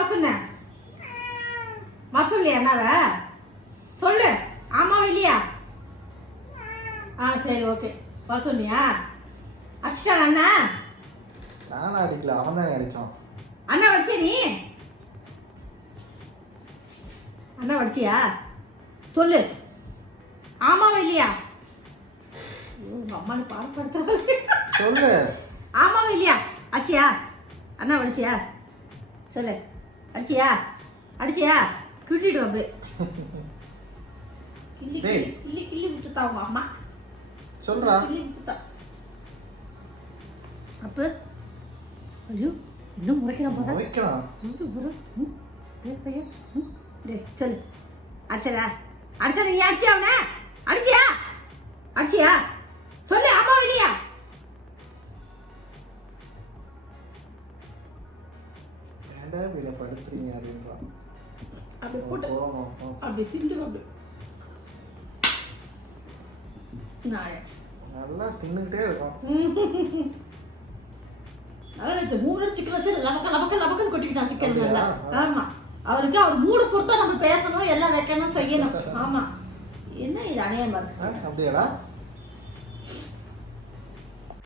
வர சொன்னேன்? வர சொல்லியா அண்ணாவை? சொல்லு. ஆமாவா இல்லையா? சரி ஓகே. வர சொன்னியா? அடிச்சிட்டான் அண்ணா? நானும் அடிக்கல, அவன் தானே அடிச்சான். அண்ணா அடிச்சே நீ? அண்ணா அடிச்சியா? சொல்லு. ஆமாவா இல்லையா? உங்க அம்மாவை பாடப்படுத்துறாங்க. சொல்லு. ஆமாவா இல்லையா? அடிச்சியா? அண்ணா அடிச்சியா? சொல்லு. அடிச்சியா? அடிச்சியா? கிள்ளிடும் அப்படியே. கிள்ளி கிள்ளி கிள்ளி விட்டுட்டா உங்க அம்மா. சொல்றா. கிள்ளி விட்டுட்டா. அப்ப ஐயோ இன்னும் முறைக்கிறான் பாரு. முறைக்கிறான். சொல்லு. அடிச்சதா? அடிச்சா நீ அடிச்சியா அவனை? அடிச்சியா? அடிச்சியா? சொல்லு. ஆமாவா இல்லையா? ஏன்டா இப்படி படுத்துறீங்க அப்படின்றான். அப்படி போட்டு அப்படி சிந்து அப்படி நல்லா தின்னுக்கிட்டே இருக்கும். அதான் 3 சிக்கன் வச்சு லபக்கன்னு கொட்டிக்கிட்டான் சிக்கன் நல்லா. ஆமா, அவருக்கு அவர் மூடு பொறுத்தா நம்ம பேசணும், எல்லாம் வைக்கணும், செய்யணும். ஆமா, என்ன இது அணையம் பாரு. அப்படியாடா?